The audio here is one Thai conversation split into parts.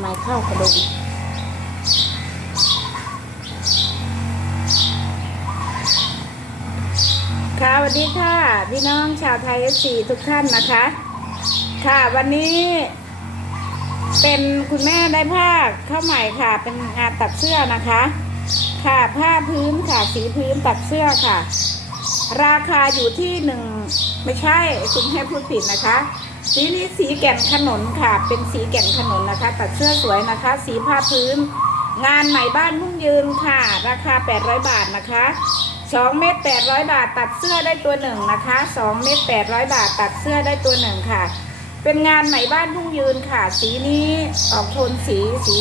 ไมเข้ากระดุมค่ะสวัสดีค่ะ พี่น้องชาวไทยเอซีทุกท่านนะคะ ค่ะวันนี้ เป็นคุณแม่ได้ผ้าข้าวใหม่ค่ะ เป็นงานตัดเสื้อนะคะ ค่ะผ้าพื้นค่ะสีพื้นตัดเสื้อค่ะ ราคาอยู่ที่หนึ่งไม่ใช่คุณให้พูดผิดนะคะ สีนี้สีแก่นขนนค่ะ เป็นสีแก่นขนนนะคะตัดเสื้อสวยนะคะ สีผ้าพื้น งานใหม่บ้านมุ่งยืนค่ะ ราคา 800 บาทนะคะ2เม็ด800 บาทตัดเสื้อได้ตัวหนึ่งนะคะ2เม็ด800 บาทตัดเสื้อได้ตัวหนึ่งค่ะ เป็นงานใหม่บ้านพุ่งยืนค่ะ สีนี้ออกโทนสีสี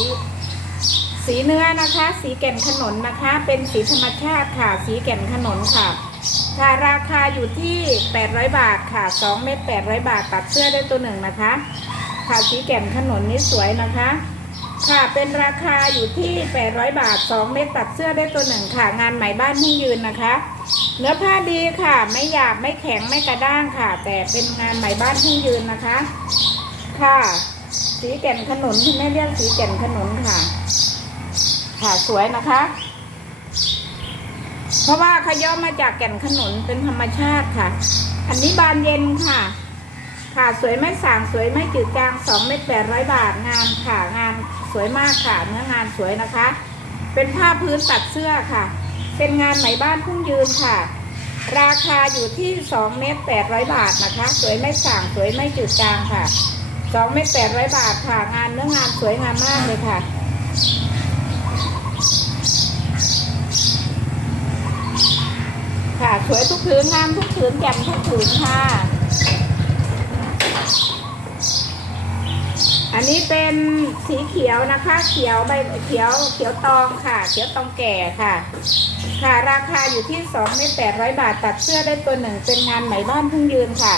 สีเนื้อนะคะ สีแก่นขนนนะคะ เป็นสีธรรมชาติค่ะ สีแก่นขนนค่ะ ค่ะราคาอยู่ที่ 800 บาทค่ะ 2 เม็ด800 บาทตัดเสื้อได้ตัวหนึ่งนะคะ ค่ะสีแก่นขนนนี่สวยนะคะ ค่ะเป็นราคาอยู่ที่ 800 บาท 2 เม็ดตัดเสื้อได้ตัวหนึ่งค่ะ งานไหมบ้านพุ่งยืนนะคะ เนื้อผ้าดีค่ะ ไม่หยาบไม่แข็งไม่กระด้างค่ะ แต่เป็นงานไหมบ้านพุ่งยืนนะคะ ค่ะ สีแก่นขนนที่แม่เรียกสีแก่นขนนค่ะ ค่ะสวยนะคะ เพราะว่าเขาย่อมาจากแก่นขนุนเป็นธรรมชาติค่ะ อันนี้บานเย็นค่ะ ค่ะสวยไม่สางสวยไม่จืดจางสองเม็ดแปดร้อยบาทงานค่ะงานสวยมากค่ะเนื้องานสวยนะคะ เป็นผ้าพื้นตัดเสื้อค่ะ เป็นงานไหมบ้านพุ่งยืนค่ะ ราคาอยู่ที่สองเม็ดแปดร้อยบาทนะคะ สวยไม่สางสวยไม่จืดจางค่ะสองเม็ดแปดร้อยบาทค่ะงานเนื้องานสวยงามมากเลยค่ะ ค่ะ สวยทุกผืนงามทุกผืนแจ่มทุกผืนค่ะ อันนี้เป็นสีเขียวนะคะ เขียวใบเขียวเขียวตองค่ะ เขียวตองแก่ค่ะ ค่ะราคาอยู่ที่สองเมตรแปดร้อยบาทตัดเสื้อได้ตัวหนึ่งเป็นงานไหมบ้านพุ่งยืนค่ะ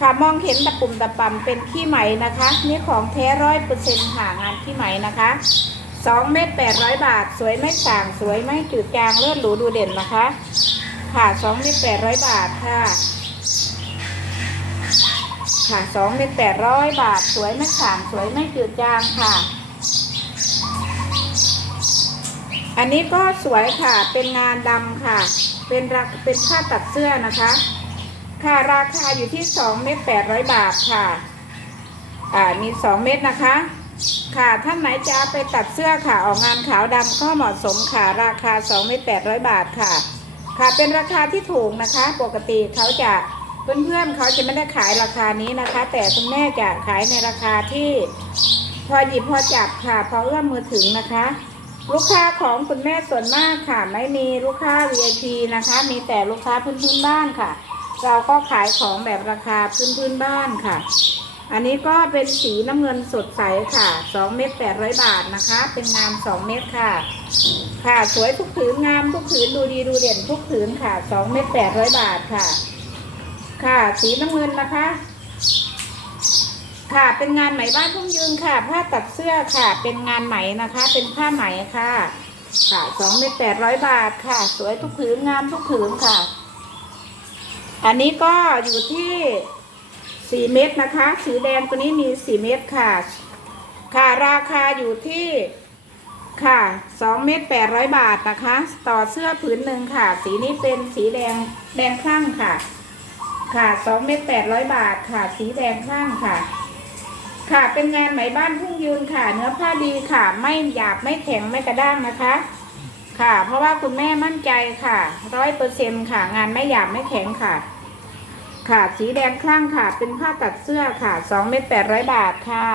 ค่ะมองเห็นตะปุ่มตะปำเป็นขี้ไหมนะคะ นี่ของแท้ร้อยเปอร์เซ็นต์ค่ะงานขี้ไหมนะคะสองเมตรแปดร้อยบาท สวยไม่ส่าง สวยไม่จืดจางเลือดหรูดูเด่นนะคะ ค่ะสองเมตรแปดร้อยบาทค่ะ ค่ะสองเมตรแปดร้อยบาท สวยไม่สางสวยไม่จืดจางค่ะ อันนี้ก็สวยค่ะเป็นงานดำค่ะ เป็นรักเป็นผ้าตัดเสื้อนะคะ ค่ะราคาอยู่ที่สองเมตรแปดร้อยบาทค่ะ อ่ามีสองเม็ดนะคะค่ะท่านไหนจะไปตัดเสื้อค่ะออกงานขาวดำก็เหมาะสมค่ะ ราคา2เม็ด800 บาทค่ะ ค่ะเป็นราคาที่ถูกนะคะ ปกติเขาจะเพื่อนๆเขาจะไม่ได้ขายราคานี้นะคะ แต่คุณแม่จะขายในราคาที่พอหยิบพอจับค่ะ พอเอื้อมมือถึงนะคะ ลูกค้าของคุณแม่ส่วนมากค่ะ ไม่มีลูกค้า VIP นะคะ มีแต่ลูกค้าพื้นพื้นบ้านค่ะ เราก็ขายของแบบราคาพื้นพื้นบ้านค่ะ อันนี้ก็เป็นสีน้ำเงินสดใสค่ะ2เม็ด800 บาทนะคะ เป็นงาน2เม็ดค่ะ ค่ะสวยทุกผืนงามทุกผืนดูดีดูเด่นทุกผืนค่ะ2เม็ด800 บาทค่ะ ค่ะสีน้ำเงินนะคะ ค่ะเป็นงานไหมบ้านทุ่งยืนค่ะ ผ้าตัดเสื้อค่ะ เป็นงานไหมนะคะ เป็นผ้าไหมค่ะ ค่ะ2เม็ด800 บาทค่ะ สวยทุกผืนงามทุกผืนค่ะ อันนี้ก็อยู่ที่ สี่เม็ดนะคะ สีแดงตัวนี้มีสี่เม็ดค่ะ ค่ะราคาอยู่ที่ค่ะสองเม็ดแปดร้อยบาทนะคะ ต่อเสื้อผืนหนึ่งค่ะ สีนี้เป็นสีแดงแดงคลั่งค่ะ ค่ะสองเม็ดแปดร้อยบาทค่ะ สีแดงคลั่งค่ะ ค่ะเป็นงานไหมบ้านพุ่งยืนค่ะ เนื้อผ้าดีค่ะ ไม่หยาบไม่แข็งไม่กระด้างนะคะ ค่ะ เพราะว่าคุณแม่มั่นใจค่ะร้อยเปอร์เซ็นค่ะ งานไม่หยาบไม่แข็งค่ะ ค่ะสีแดงคลั่งค่ะ เป็นผ้าตัดเสื้อค่ะสองเม็ดแปดร้อยบาทค่ะ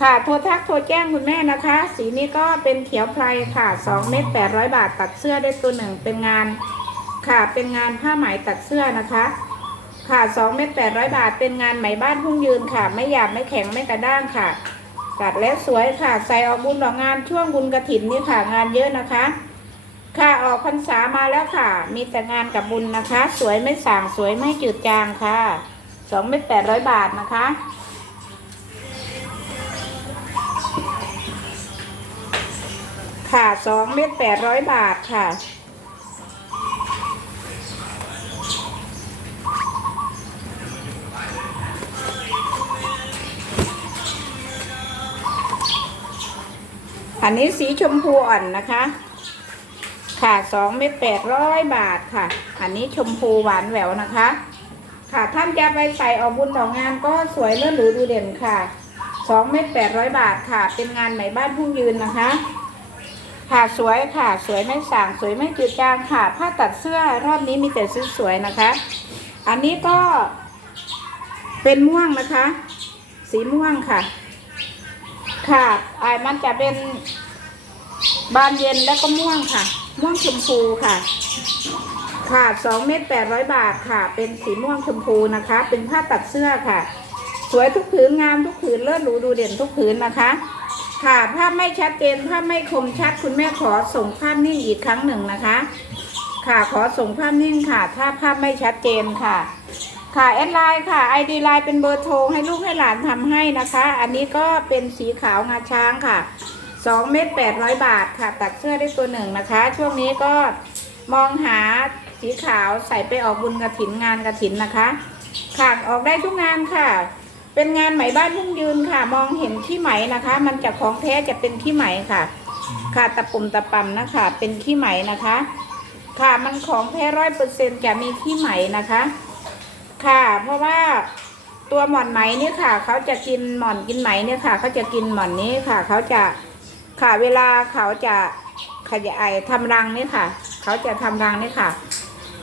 ค่ะโทรทักโทรแจ้งคุณแม่นะคะ สีนี้ก็เป็นเขียวไพรค่ะสองเม็ดแปดร้อยบาทตัดเสื้อได้ตัวหนึ่งเป็นงานค่ะเป็นงานผ้าไหมตัดเสื้อนะคะ ค่ะสองเม็ดแปดร้อยบาทเป็นงานไหมบ้านพุ่งยืนค่ะ ไม่หยาบไม่แข็งไม่กระด้างค่ะตัดแล้วสวยค่ะ ใส่ออกบุญออกงานช่วงบุญกระถินนี่ค่ะ งานเยอะนะคะ ค่ะออกพรรษามาแล้วค่ะ มีแต่งานกับบุญนะคะ สวยไม่สางสวยไม่จืดจางค่ะสองเม็ดแปดร้อยบาทนะคะ ค่ะสองเม็ดแปดร้อยบาทค่ะ อันนี้สีชมพูอ่อนนะคะ ค่ะสองเม็ดแปดร้อยบาทค่ะ อันนี้ชมพูหวานแหววนะคะ ค่ะท่านจะไปใส่ออกบุญดอกงานก็สวยเลิศหรูดูเด่นค่ะสองเม็ดแปดร้อยบาทค่ะ เป็นงานไหมบ้านพุ่งยืนนะคะ ค่ะสวยค่ะ สวยไม่สางสวยไม่จืดจางค่ะ ผ้าตัดเสื้อรอบนี้มีแต่สวยๆนะคะ อันนี้ก็เป็นม่วงนะคะ สีม่วงค่ะ ค่ะอ่ามันจะเป็นบานเย็นแล้วก็ม่วงค่ะ ม่วงชมพูค่ะค่ะสองเม็ดแปดร้อยบาทค่ะ เป็นสีม่วงชมพูนะคะ เป็นผ้าตัดเสื้อค่ะ สวยทุกผืนงามทุกผืนเลิศหรูดูเด่นทุกผืนนะคะ ค่ะภาพไม่ชัดเจนภาพไม่คมชัดคุณแม่ขอส่งภาพนิ่งอีกครั้งหนึ่งนะคะ ค่ะขอส่งภาพนิ่งค่ะ ถ้าภาพไม่ชัดเจนค่ะค่ะแอดไลน์ค่ะ ID ไลน์เป็นเบอร์โทรให้ลูกให้หลานทำให้นะคะ อันนี้ก็เป็นสีขาวงาช้างค่ะ 2 เม็ด800 บาทค่ะ ตัดเสื้อได้ตัวหนึ่งนะคะ ช่วงนี้ก็มองหาสีขาวใส่ไปออกบุญกระถินงานกระถินนะคะค่ะออกได้ทุกงานค่ะ เป็นงานไหมบ้านพุ่งยืนค่ะ มองเห็นที่ไหมนะคะ มันจะของแท้จะเป็นที่ไหมค่ะค่ะตะปุ่มตะปำนะคะ เป็นที่ไหมนะคะ ค่ะมันของแท้ร้อยเปอร์เซ็นจะมีที่ไหมนะคะ ค่ะเพราะว่าตัวหมอนไหมเนี่ยค่ะ เขาจะกินหมอนกินไหมเนี่ยค่ะ เขาจะกินหมอนนี้ค่ะ เขาจะ ค่ะเวลาเขาจะขยายทำรังนี่ค่ะ เขาจะทำรังนี่ค่ะ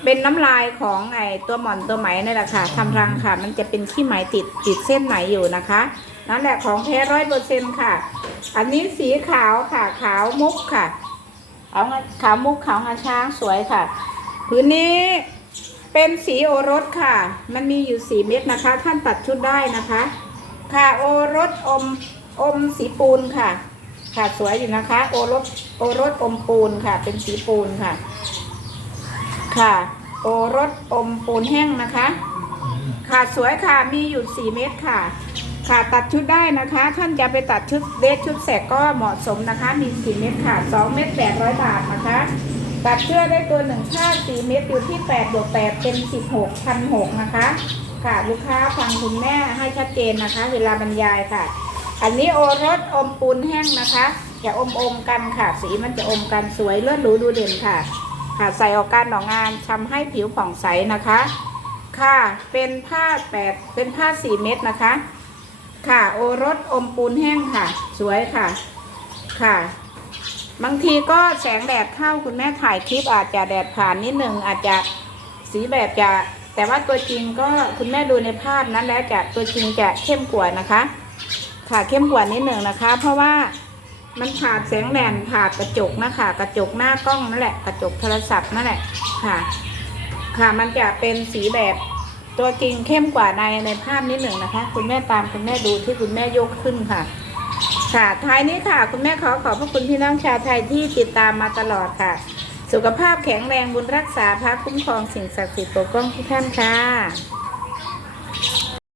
เป็นน้ำลายของไอตัวหมอนตัวไหมนี่แหละค่ะทำรังค่ะ มันจะเป็นขี้ไหมติดติดเส้นไหมอยู่นะคะ นั่นแหละของแท้ร้อยเปอร์เซ็นค่ะ อันนี้สีขาวค่ะ ขาวมุกค่ะ เอาขาวมุกขาวงาช้างสวยค่ะพื้นนี้เป็นสีโอรสค่ะ มันมีอยู่สีเม็ดนะคะ ท่านตัดชุดได้นะคะ ค่ะโอรสอมอมสีปูนค่ะ ค่ะสวยอยู่นะคะ โอรสโอรสอมปูนค่ะ เป็นสีปูนค่ะ ค่ะ โอรสอมปูนแห้งนะคะ ค่ะสวยค่ะมีอยู่สี่เม็ดค่ะ ค่ะตัดชุดได้นะคะท่านจะไปตัดชุดเดทชุดแสกก็เหมาะสมนะคะ มีสี่เม็ดค่ะสองเม็ดแปดร้อยบาทนะคะตัดเสื้อได้ตัวหนึ่งค่าสี่เม็ดอยู่ที่แปดบวกแปดเป็นสิบหกพันหกนะคะ ค่ะลูกค้าฟังคุณแม่ให้ชัดเจนนะคะ เวลาบรรยายค่ะ อันนี้โอรสอมปูนแห้งนะคะจะอมอมๆกันค่ะ สีมันจะอมกันสวยเลื่อดหรูดูเด่นค่ะ ค่ะใส่ออกการดอกงานทำให้ผิวผ่องใสนะคะ ค่ะ เป็นผ้าแปดเป็นผ้าสี่เม็ดนะคะ ค่ะโอรสอมปูนแห้งค่ะ สวยค่ะ ค่ะบางทีก็แสงแดดเข้าคุณแม่ถ่ายคลิปอาจจะแดดผ่านนิดหนึ่งอาจจะสีแบบจะ แต่ว่าตัวจริงก็คุณแม่ดูในภาพนั้นแล้วจะตัวจริงจะเข้มกว่านะคะ ค่ะเข้มกว่านิดหนึ่งนะคะ เพราะว่ามันผ่านแสงแดดผ่านกระจกนะคะ กระจกหน้ากล้องนั่นแหละกระจกโทรศัพท์นั่นแหละค่ะ ค่ะมันจะเป็นสีแบบตัวจริงเข้มกว่าในในภาพนิดหนึ่งนะคะ คุณแม่ตามคุณแม่ดูที่คุณแม่ยกขึ้นค่ะ ค่ะท้ายนี้ค่ะ คุณแม่ขอขอบพระคุณพี่น้องชาวไทยที่ติดตามมาตลอดค่ะ สุขภาพแข็งแรงบุญรักษาพระคุ้มครองสิ่งศักดิ์สิทธิ์ปกป้องทุกท่านค่ะ